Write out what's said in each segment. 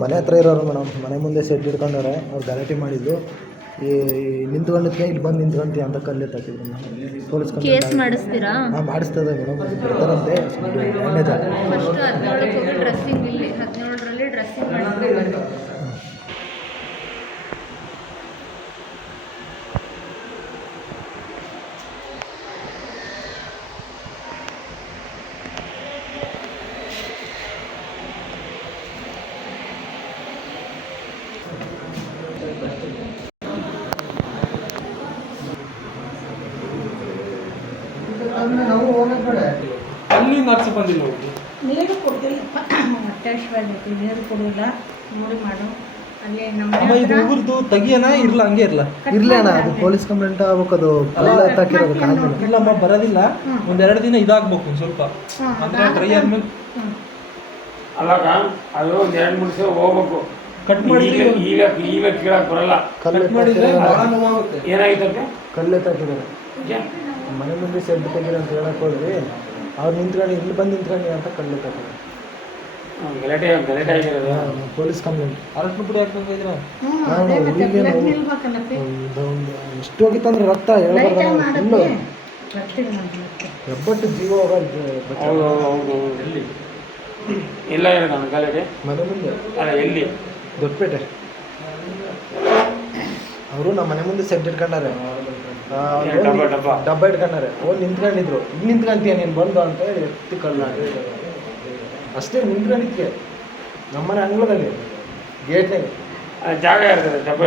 ಮನೆ ಹತ್ರ ಇರೋರು ಮೇಡಮ್, ಮನೆ ಮುಂದೆ ಸೆಟ್ ಇಟ್ಕೊಂಡವ್ರೆ. ಅವ್ರು ಗಲಾಟೆ ಮಾಡಿದ್ದು ಈ ನಿಂತ್ಕೊಂಡಕ್ಕೆ ಇಲ್ಲಿ ಬಂದು ನಿಂತ್ಕೊಂತಿ ಅಂತ ಕಲ್ಲು ಎತ್ತಾಕಿದ್ರು. ಪೊಲೀಸ್ ಕೇಸ್ ಮಾಡಿಸ್ತೀರಾ? ಹಾಂ ಮಾಡಿಸ್ತದೆ ಮೇಡಮ್. ಬರ್ತಾರಂತೆ ಡ್ಯಾಮೇಜ್ ಆಗ ಫಸ್ಟ್ 17ಕ್ಕೆ ಹೋಗಿ ಡ್ರೆಸ್ಸಿಂಗ್, ಇಲ್ಲಿ 17ರಲ್ಲಿ ಡ್ರೆಸ್ಸಿಂಗ್ ಮಾಡಿಸ್ಬೇಕು. ಅಲ್ಲಿ ನರ್ಸ್ ಬಂದಿಲ್ಲ, ನೀರು ಕೊಡ್ತಿಲ್ಲ, ಹೊಟ್ಟೆ ನೀರು ಕೊಡೋಲ್ಲ. ನೋಡಿ ಮಾಡು ಅಲ್ಲಿ ನಮ್ಮ ಇದು ಊರ್ದು ತೆಗಿಯನ ಇರ್ಲ ಹಂಗೆ ಇರ್ಲ ಇರ್ಲಿ ಅಣ್ಣ. ಅದು ಪೊಲೀಸ್ ಕಂಪ್ಲೇಂಟ್ ಆಗ್ಬೇಕು. ಅದು ಕಲ್ಲ ಎತ್ತಾಕಿರೋದು ಕಾಲ ಮೇಲೆ. ಇಲ್ಲಮ್ಮ ಬರೋದಿಲ್ಲ, ಒಂದೆರಡು ದಿನ ಇದಾಗ್ಬೇಕು ಸ್ವಲ್ಪ, ಅಂದ್ರೆ ಡ್ರೈ ಆದ್ಮೇಲೆ. ಅಲ್ಲಕ್ಕ ಅದು ಒಂದು 2-3 ದಿವಸ ಹೋಗ್ಬೇಕು. ಕಟ್ ಮಾಡಿ ಈಗ ಕೇಳಕ್ ಬರಲ್ಲ. ಕಟ್ ಮಾಡಿದ್ರೆ ಏನಾಗಿತ್ತಂತೆ? ಕಲ್ಲು ಎತ್ತಾಕಿದ್ದಾರೆ. ಮನೆ ಮುಂದೆ ಸೆಡ್ ತೆಗೀರಿ ಅಂತ ಹೇಳಕ್ ಹೋದ್ರಿ, ಅವ್ರು ನಿಂತ್ಕೊಂಡು ಇಲ್ಲಿ ಬಂದು ನಿಂತ್ಕೊಂಡು ಅಂತ ಕಲ್ಲು ಎತ್ತಾಕಿದ್ದಾರೆ. ಗಲಾಟೆ ಆಗಿರೋದು. Police complaint. ಅರಶಿನ ಪುಡಿ ಹಾಕ್ಬೇಕಾದ್ರೆ ಎಷ್ಟು ಹೋಗಿತ್ತಂದ್ರೆ ರಕ್ತ ಹೇಳ್ಬಾರ್ದು. ಎಬ್ಬಟ್ಟು ಜೀವ ಹೌದು. ಎಲ್ಲ ಇರೋದು ಗಲಾಟೆ ಮನೆ ಮುಂದೆ. ಅಲ್ಲ ಎಲ್ಲಿ? ದೊಡ್ಡಪೇಟೆ. ಅವರು ನಮ್ಮ ಮನೆ ಮುಂದೆ ಸೆಡ್ ಇಟ್ಕೊಂಡಾರೆ, ಡಬ್ಬ ಇಟ್ಕೊಂಡಾರೆ. ಅವ್ರು ನಿಂತ್ಕೊಂಡಿದ್ರು. ಇಲ್ಲಿ ನಿಂತ್ಕೊಂತೀಯ ನೀನು ಬಂದು ಅಂತ ಹೇಳಿ ಎತ್ತಿ ಕಳ್ಳ ಅಷ್ಟೇ ನಿಂತ್ಕೊಂಡಿದ್ದೆ. ನಮ್ಮನೆ ಅಂಗಳದಲ್ಲಿ ಗೇಟ್ನಾಗ ಜಾಗ ಇರ್ತದೆ ಡಬ್ಬ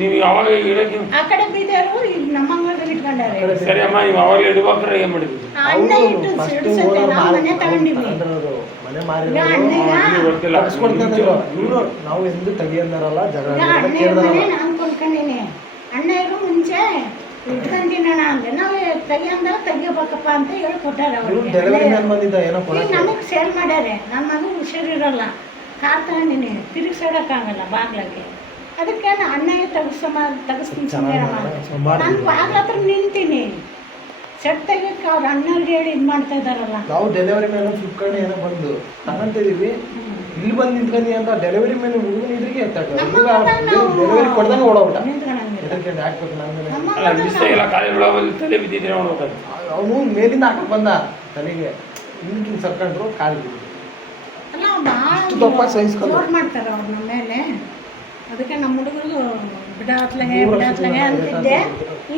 ನೀವು ಯಾವಾಗ ಇಡೋಕೆ ಆ ಕಡೆ ಬೀದರು ಇಲ್ಲಿ ನಮ್ಮ ಅಂಗಳದಲ್ಲಿ ಇಟ್ಕೊಂಡಾರೆ. ಸರಿ ಅಮ್ಮ, ನೀವು ಅವಾಗ ಇಡ್ಬೇಕಾದ್ರೆ ಏನು ಮಾಡಿದ್ವಿ? ಮನೆ ಮಾರಿ ಇವರು ನಾವು ಎಂದು ತೆಗಿಯಂದಾರಲ್ಲ ಜಗಳ ನಾನು ಕೊಂಡ್ಕೊಂಡೀನಿ. ಅಣ್ಣ ಇರು ಮುಂಚೆ ಇಟ್ಕೊಂತೀನಣ್ಣ ಅಂದ್ರೆ ನಾವು ತೆಗಿಯಬೇಕಪ್ಪ ಅಂತ ಹೇಳಿ ಕೊಟ್ಟಾರೆ. ನಮಗೆ ಸೇಲ್ ಮಾಡ್ಯಾರೆ. ನನ್ನ ಮಗು ಹುಷಾರಿರಲ್ಲ, ಕಾರ್ ತಗೊಂಡಿನಿ, ತಿರುಗಿಸೋಡಕ್ಕಾಗಲ್ಲ ಬಾಗ್ಲಾಗೆ. ಅದಕ್ಕೆ ಅಣ್ಣ ತೆಗಿಸ್ತೀನಿ ನಾನು ಬಾಗ್ಲ ಹತ್ರ ನಿಂತೀನಿ. ಸೆಟ್ ತೆಗಿಯಕ್ಕೆ ಅವ್ರ ಅಣ್ಣವ್ರಿಗೆ ಹೇಳಿ ಇದು ಮಾಡ್ತಾ ಇದ್ದಾರಲ್ಲ. ನಾವು ಡೆಲಿವರಿ ಮೇಲೆ ಫ್ಲಿಪ್ಕಾರ್ಟ್ ಏನೋ ಬಂದು ತಗೊಂತಿದೀವಿ, ಇಲ್ಲಿ ಬಂದು ನಿಂತ್ಕೊಂಡಿ ಅಂತ ಡೆಲಿವರಿ ಮೇಲೆ ಹುಡುಗನ ಇದ್ರಿಗೆ ಡೆಲಿವರಿ ಕೊಡ್ದಂಗೆ ಓಡೋಗ್ಬಿಟ್ಟ. ಅವನು ಮೇಲಿಂದ ಹಾಕಕ್ ಬಂದ ತಲೆಗೆ, ಹಿಂದಿನ ಸರ್ಕೊಂಡ್ರು ಕಾಲಿಗೆ. ಜೋರ್ ಮಾಡ್ತಾರೆ ಅವ್ರು ನಮ್ಮ ಮೇಲೆ. ಅದಕ್ಕೆ ನಮ್ಮ ಹುಡುಗರು ಬಿಡಾತ್ಲಾಗೆ ಅಂತಿದ್ದೆ.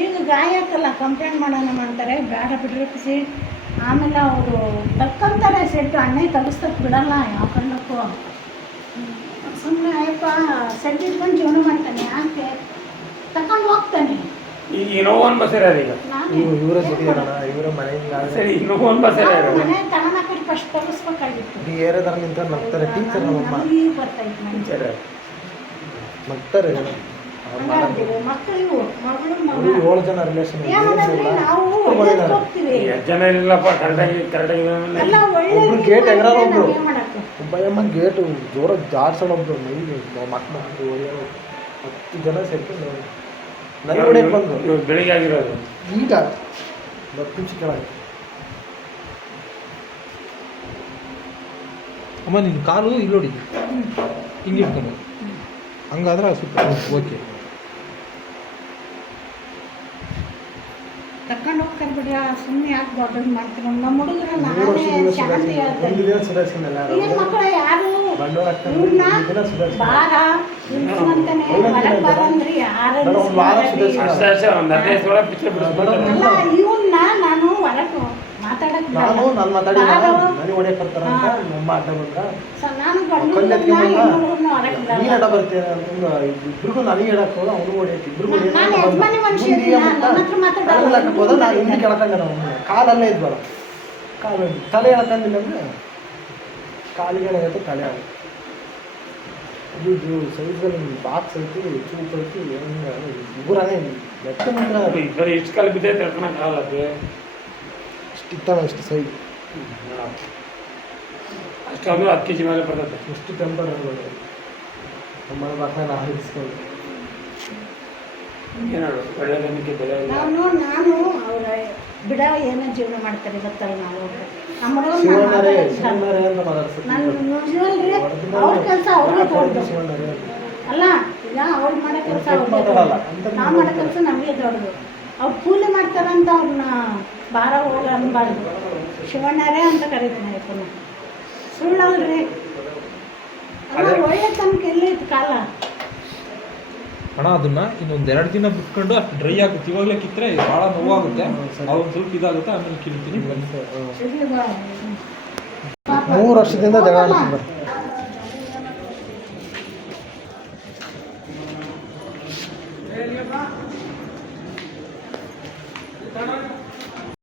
ಈಗ ಗಾಯ ಆಯ್ತಲ್ಲ, ಕಂಪ್ಲೇಂಟ್ ಮಾಡೋಣ ಮಾಡ್ತಾರೆ. ಬೇಡ ಬಿಡ್ರಿಸಿ ಆಮೇಲೆ ಅವರು ತಕ್ಕಂತಾರೆ ಸೆಟ್ಟು. ಅಣ್ಣ ತೆಗಿಸ್ತಕ್ಕೆ ಬಿಡಲ್ಲ ಯಾವ ಕಾರಣಕ್ಕೂ. ಸುಮ್ಮನೆ ಅಯ್ಯಪ್ಪ ಸೆಟ್ ಇಟ್ಕೊಂಡು ಜೀವನ ಮಾಡ್ತಾನೆ, ಯಾಕೆ ತಗೊಂಡು ಹೋಗ್ತಾನೆ. ಈಗ ಇನ್ನೋವನ್ ಬಸ್ಸೇರ ಈಗ ಇವರ ಇವರ ಮನೆಯಿಂದ ಸರಿ ಇನ್ನೋವನ್ ಬಸ್ಸೇರ ಮನೆ ತಗೊಂಡು ಫಸ್ಟ್ ತೆಗಿಸ್ಬೇಕಾಗಿತ್ತು. ಏರದಾರ ನಿಂತ ನಗ್ತಾರೆ ಟೀಚರ್. ನಮ್ಮಮ್ಮ ಬರ್ತಾಯಿತ್ತು ನಗ್ತಾರೆ. ಮಕ್ಕಳು ಮಗಳು 7 ಜನ ರಿಲೇಷನ್. ಜನ ಇರಲಿಲ್ಲಪ್ಪ. ಕರೆಕ್ಟಾಗಿ ಒಬ್ರು ಗೇಟ್ ಎಗರ, ಒಬ್ರು ಒಬ್ಬಯ್ಯಮ್ಮ ಗೇಟು ಜೋರ ಜಾಡ್ಸೋಣ, ಒಬ್ರು ಮೈಗೆ ಮಕ್ಕಳು 10 ಜನ ಸೇರ್ಕೊಂಡು ನನಗೆ ಹೊಡೆಯಕ್ಕೆ ಬಂದರು. ಬೆಳಿಗ್ಗೆ ಆಗಿರೋದು ಈಗ 10 ನಿಮಿಷ ಕೆಳಗೆ. ಅಮ್ಮ ನಿನ್ನ ಕಾಲು ಇಲ್ಲಿ ನೋಡಿ, ಹಿಂಗೆ ಇಟ್ಕೊಂಡು ಹಂಗಾದ್ರೆ ಸೂಪರ್. ಓಕೆ, ತಕೊಂಡು ಹೋಗ್ತಾರೆ ಬಿಡಿ. ಸುಮ್ಮನೆ ಯಾಕೆ ದೊಡ್ಡದು ಮಾಡ್ತೀವಿ? ನಮ್ಮ ಹುಡುಗರ ನಾನೇ ಶಾಂತಿ ಹೇಳ್ತೇನೆ. ಮಕ್ಕಳ ಯಾರು ಇವ್ರನ್ನ ಬಾರ ಅಂತಾನೆ ಹೊರಗೆ ಬಾರಂದ್ರಿ ಯಾರು ಅಲ್ಲ. ಇವನ್ನ ನಾನು ಹೊರಗೆ ಮಾತಾಡಕ್ಕೆ ನಾನು ಮಾತಾಡಿ ನನಗೆ ಹೊಡೆಯಕ್ಕೆ ಬರ್ತಾರ ಅಂತ ನಮ್ಮ ಅಡ್ಡ ಬಂದ. ನೀನು ಅಡ್ಡ ಬರ್ತೀರ ಅಂತಂದು ಇಬ್ರಿಗೂ ನನಗೆ ಹೇಳಕ್ ಹೋದ, ಅವನು ಹೊಡೆಯಕ್ಕೆ ಇಬ್ರಿಗೂ ಹೋದ. ನಾನು ಹಿಂದೆ ಕೆಳಕಂಡೆ. ನಾವು ಕಾಲಲ್ಲೇ ಇದ್ವಲ್ಲ, ಕಾಲು ತಲೆ ಎಳ್ಕೊಂಡಿಲ್ಲ ಅಂದರೆ ಕಾಲಿಗೆ ಏನಾಗುತ್ತೆ, ತಲೆ ಆಗುತ್ತೆ. ಇದು ಸೈಜ್ಗಳು ಬಾಕ್ಸ್ ಐತಿ, ಚೂಪ್ ಐತಿ, ಇಬ್ಬರೇ ಬೆಟ್ಟ ಮಾತ್ರ ಎಷ್ಟು ಕಾಲ ಬಿದ್ದೈತೆ ಹೇಳ್ಕೊಳಕ್ಕಾಗಲ್ಲ. ಇರ್ತಾವೆ ಅಷ್ಟು ಸೈಜ್. ಅಷ್ಟು ಅಂದ್ರೆ 10 kg ಮೇಲೆ ಬರ್ತದೆ. ಎಷ್ಟು ಟೆಂಪರ್ ನಮ್ಮ ಮನೆ ಬಾಕ್ಲ ನಾವು ಹಿಡಿಸ್ಕೊಂಡು ಏನಾಡು ಒಳ್ಳೆದನಕ್ಕೆ ಬೆಲೆ ಇಲ್ಲ. ನಾನು ಅವರ ಬಿಡ ಏನೋ ಜೀವನ ಮಾಡ್ತಾರೆ ಗೊತ್ತಲ್ಲ ನಾವು ನಮ್ಮ ಹುಡುಗರು ಶಿವಣ್ಣರೇ ಶಿವಣ್ಣರೇ ಅಂತ ಮಾತಾಡ್ತಾರೆ. ನನ್ನ ನಿಜವಲ್ರಿ ಅವ್ರ ಕೆಲಸ ಅವ್ರಿಗೆ ದೊಡ್ಡದು ಶಿವಣ್ಣರೇ ಅಲ್ಲ. ಈಗ ಅವ್ರು ಮಾಡೋ ಕೆಲಸ ಅವ್ರಿಗೆ ಮಾತಾಡಲ್ಲ. ದೊಡ್ಡದು, ನಾವು ಮಾಡೋ ಕೆಲಸ ನಮಗೆ ದೊಡ್ಡದು. ಅವ್ರು ಕೂಲಿ ಮಾಡ್ತಾರಂತ ಅವ್ರನ್ನ ಭಾರ ಹೋಗ ಅನ್ಬಾರ್ದು. ಶಿವಣ್ಣರೇ ಅಂತ ಕರೀತೀನಿ ಆಯ್ತು. ಸುಳ್ಳಲ್ರಿ ಅಲ್ಲ, ಒಳ್ಳೆ ತನಕ ಎಲ್ಲೈತೆ ಕಾಲ. ಅಣ್ಣ ಅದನ್ನ ಇನ್ನೊಂದು 2 ದಿನ ಬಿಟ್ಕೊಂಡು ಅಷ್ಟು ಡ್ರೈ ಆಗುತ್ತೆ. ಇವಾಗಲೇ ಕಿತ್ತರೆ ಭಾಳ ನೋವಾಗುತ್ತೆ. ಅವೊಂದು ಸ್ವಲ್ಪ ಇದಾಗುತ್ತೆ, ಆಮೇಲೆ ಕಿಳ್ತೀನಿ. ಇರ್ಲಿ ಬಾ. 3 ವರ್ಷದಿಂದ ಜಗಳ ಆಡ್ತಿದ್ದಾರೆ.